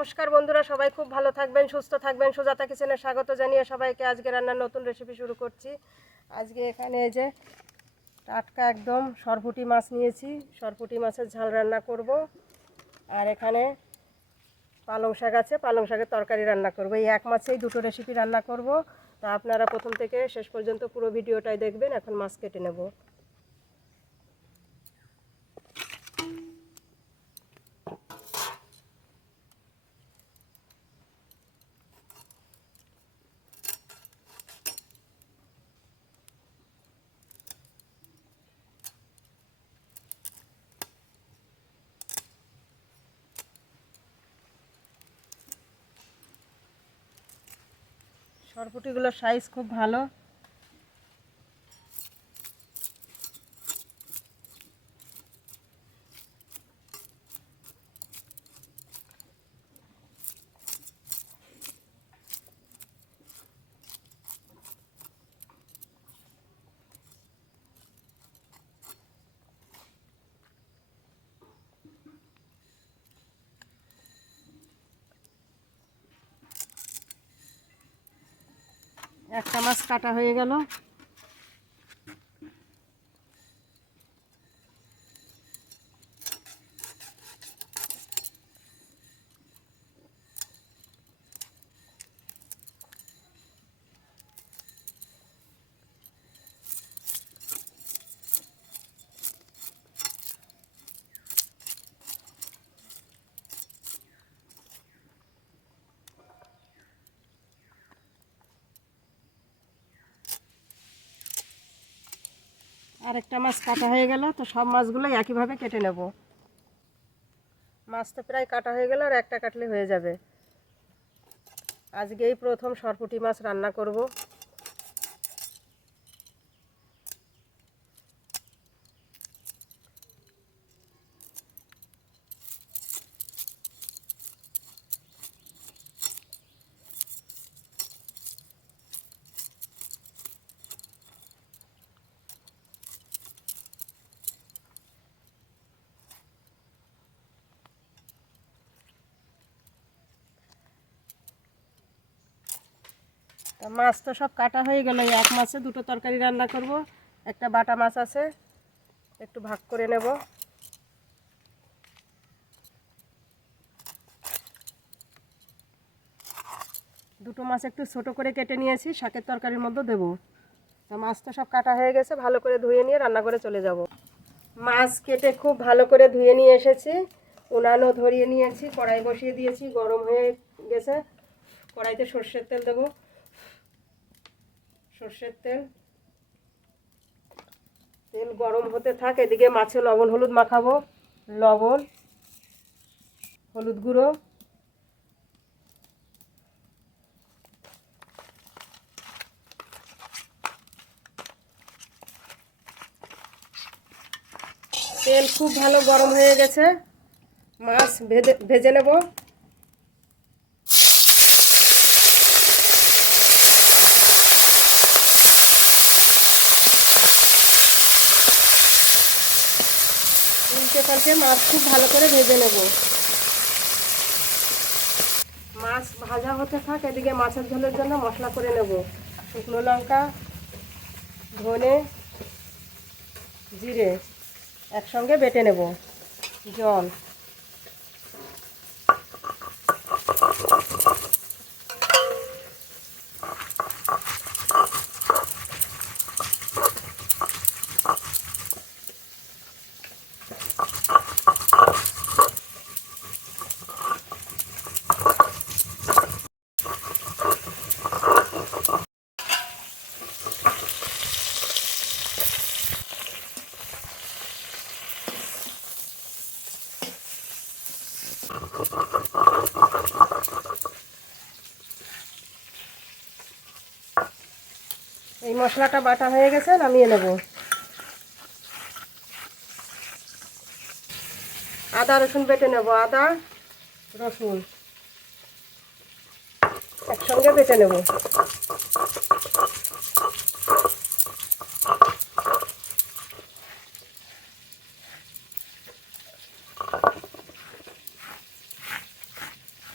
নমস্কার বন্ধুরা, সবাই খুব ভালো থাকবেন, সুস্থ থাকবেন। সুজাতা কিচেনে স্বাগত জানিয়ে সবাইকে আজকে রান্নার নতুন রেসিপি শুরু করছি। আজকে এখানে এই যে টাটকা একদম সরপুটি মাছ নিয়েছি। সরপুটি মাছের ঝাল রান্না করব। আর এখানে পালং শাক আছে, পালং শাকের তরকারি রান্না করব। এই এক মাছেই দুটো রেসিপি রান্না করব। তা আপনারা প্রথম থেকে শেষ পর্যন্ত পুরো ভিডিওটাই দেখবেন, এখন মাছ কেটে নেব। সরপুটিগুলোর সাইজ খুব ভালো। একটা মাছ কাটা হয়ে গেল। আর একটা মাছ কাটা হয়ে গেল, তো সব মাছগুলো একইভাবে কেটে নেব। মাছ তো প্রায় কাটা হয়ে গেল আর একটা কাটলে হয়ে যাবে। আজকে এই প্রথম সরপুটি মাছ রান্না করব। তা মাছ তো সব কাটা হয়ে গেল এক মাছে দুটো তরকারি রান্না করব, একটা বাটা মাছ আছে, একটু ভাগ করে নেব। দুটো মাছ একটু ছোট করে কেটে নিয়েছি, শাকের তরকারির মধ্যে দেবো। তা মাছ তো সব কাটা হয়ে গেছে, ভালো করে ধুয়ে নিয়ে রান্না করে চলে যাব। মাছ কেটে খুব ভালো করে ধুয়ে নিয়ে এসেছি, উনানও ধরিয়ে নিয়েছি, কড়াই বসিয়ে দিয়েছি, গরম হয়ে গেছে, কড়াইতে সর্ষের তেল দেবো। সর্ষের তেল। তেল গরম হতে থাক, এদিকে মাছে লবণ, হলুদ মাখাবো। লবণ, হলুদ গুঁড়ো। তেল খুব ভালো গরম হয়ে গেছে। মাছ ভেজে ভেজে নেব। উল্টে মাছ খুব ভালো করে ভেজে নেব। মাছ ভাজা হতে থাক, এদিকে মাছের ঝোলের জন্য মশলা করে নেব। শুকনো লঙ্কা, ধনে, জিরে একসঙ্গে বেটে নেব। জল। এই মশলাটা বাটা হয়ে গেছে, নামিয়ে নেব। আদা, রসুন বেটে নেব, আদা, রসুন। একসঙ্গে বেটে নেব।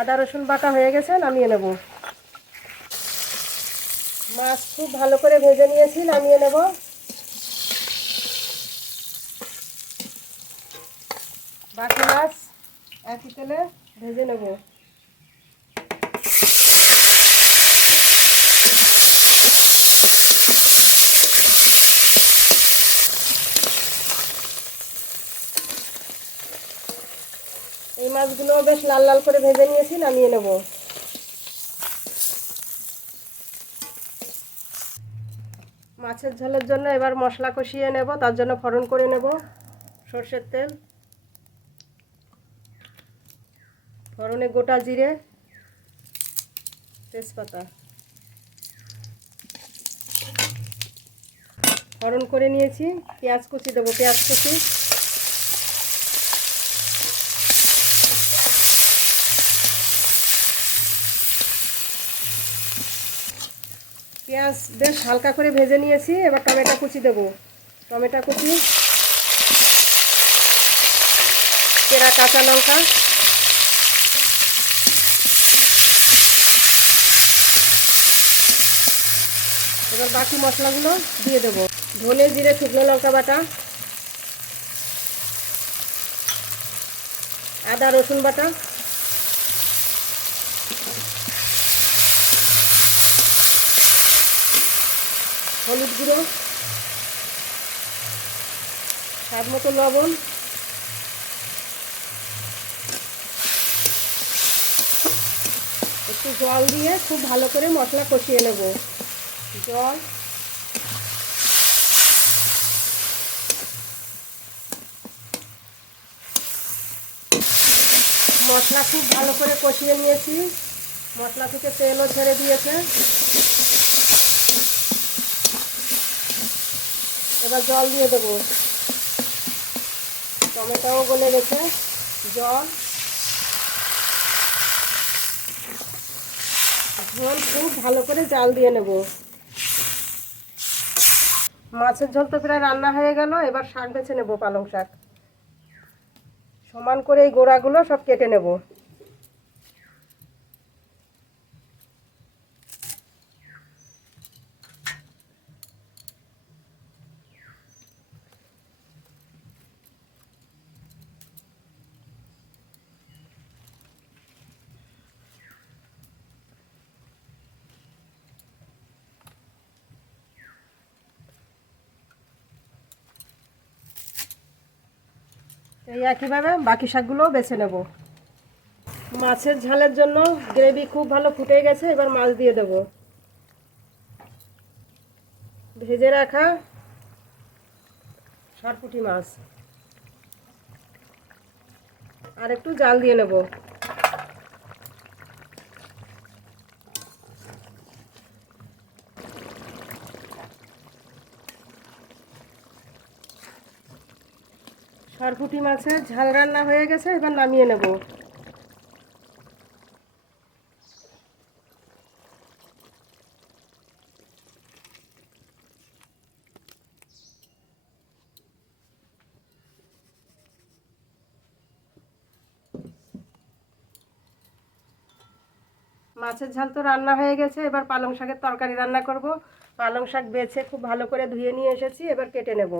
আদা রসুন বাটা হয়ে গেছে, নামিয়ে নেব। মাছ খুব ভালো করে ভেজে নিয়েছি, নামিয়ে নেব। বাকি মাছ একই তেলে ভেজে নেব। মাছগুলো বেশ লাল লাল করে ভেজে নিয়েছি, নামিয়ে নেব। মাছের ঝোলের জন্য এবার মশলা কষিয়ে নেব, তার জন্য ফোড়ন করে নেব, সর্ষের তেল। ফোড়নে গোটা জিরে, তেজপাতা। ফোড়ন করে নিয়েছি, পেঁয়াজ কুচি দেবো, পেঁয়াজ কুচি। পেঁয়াজ বেশ হালকা করে ভেজে নিয়েছি, এবার টমেটো কুচি দেবো। টমেটো কুচি, চেরা কাঁচা লঙ্কা, এবার বাকি মশলাগুলো দিয়ে দেবো। ধনে জিরে শুকনো লঙ্কা বাটা, আদা রসুন বাটা হলুদ গুঁড়ো, স্বাদ মতো লবণ। একটু জল দিয়ে খুব ভালো করে মশলা কষিয়ে নেব। জল। মশলা খুব ভালো করে কষিয়ে নিয়েছি। মশলা থেকে তেলও ছেড়ে দিয়েছে। এবার জল দিয়ে দেবো। টমেটোও গলে গেছে। জল। ঝোল খুব ভালো করে জাল দিয়ে নেব। মাছের ঝোল তো প্রায় রান্না হয়ে গেল, এবার শাক বেছে নেব পালং শাক। সমান করে এই গোড়াগুলো সব কেটে নেব। এই একইভাবে বাকি শাকগুলোও বেছে নেব। মাছের ঝালের জন্য গ্রেভি খুব ভালো ফুটে গেছে, এবার মাছ দিয়ে দেব। ভেজে রাখা সরপুটি মাছ। আর একটু জাল দিয়ে নেব। সরপুটি মাছের ঝাল রান্না হয়ে গেছে, এবার নামিয়ে নেব। মাছের ঝাল তো রান্না হয়ে গেছে, এবার পালং শাকের তরকারি রান্না করব। পালং শাক বেছে খুব ভালো করে ধুয়ে নিয়ে এসেছি, এবার কেটে নেব।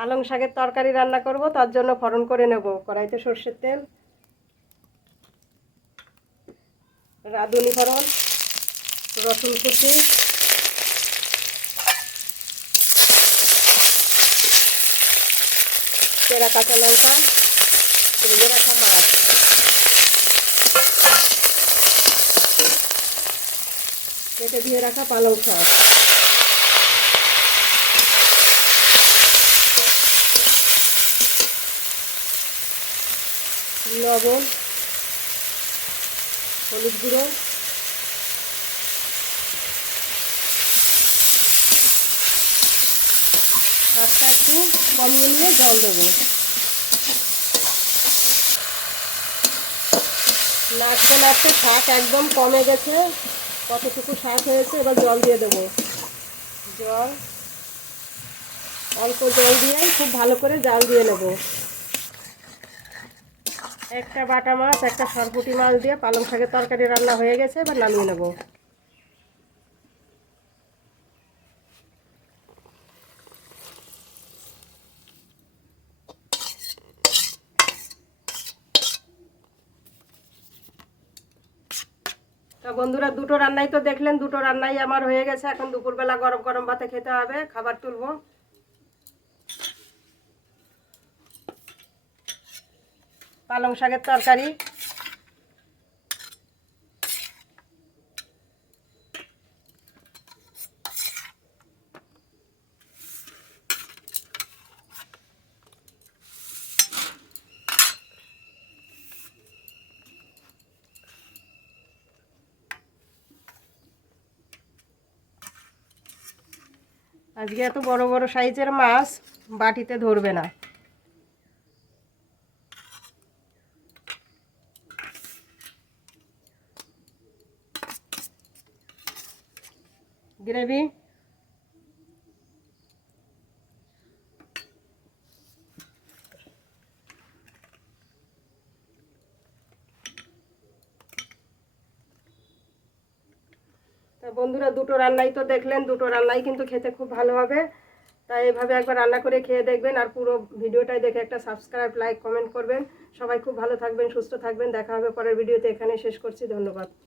পালং শাকের তরকারি রান্না করব, তার জন্য ফোড়ন করে নেব। কড়াইতে সর্ষের তেল, রাঁধুনি ফোড়ন, রসুন কুচি, চেরা কাঁচা লঙ্কা, ভেজে রাখা মাছ। কেটে দিয়ে রাখা পালং শাক। লবণ, হলুদ গুঁড়ো শাকটা একটু কমিয়ে নিয়ে জল দেবো। নাড়তে নাড়তে শাক একদম কমে গেছে, কতটুকু শাক হয়েছে এবার জল দিয়ে দেবো। জল, অল্প জল দিয়ে খুব ভালো করে জাল দিয়ে নেব। একটা বাটা মাছ, একটা সরপুটি মাছ দিয়ে পালং শাকের তরকারি রান্না হয়ে গেছে, এবার নামিয়ে নেব। বন্ধুরা, দুটো রান্নাই তো দেখলেন, দুটো রান্নাই আমার হয়ে গেছে। এখন দুপুরবেলা গরম গরম ভাতে খেতে হবে, খাবার তুলবো। পালং শাকের তরকারি। আজকে এত বড় বড় সাইজের মাছ বাটিতে ধরবে না। গ্রেভি বন্ধুরা, দুটো রান্নাই তো দেখলেন, দুটো রান্নাই কিন্তু খেতে খুব ভালো হবে। তাই এভাবে একবার রান্না করে খেয়ে দেখবেন আর পুরো ভিডিওটাই দেখে একটা সাবস্ক্রাইব লাইক কমেন্ট করবেন। সবাই খুব ভালো থাকবেন, সুস্থ থাকবেন। দেখা হবে পরের ভিডিওতে। এখানে শেষ করছি। ধন্যবাদ।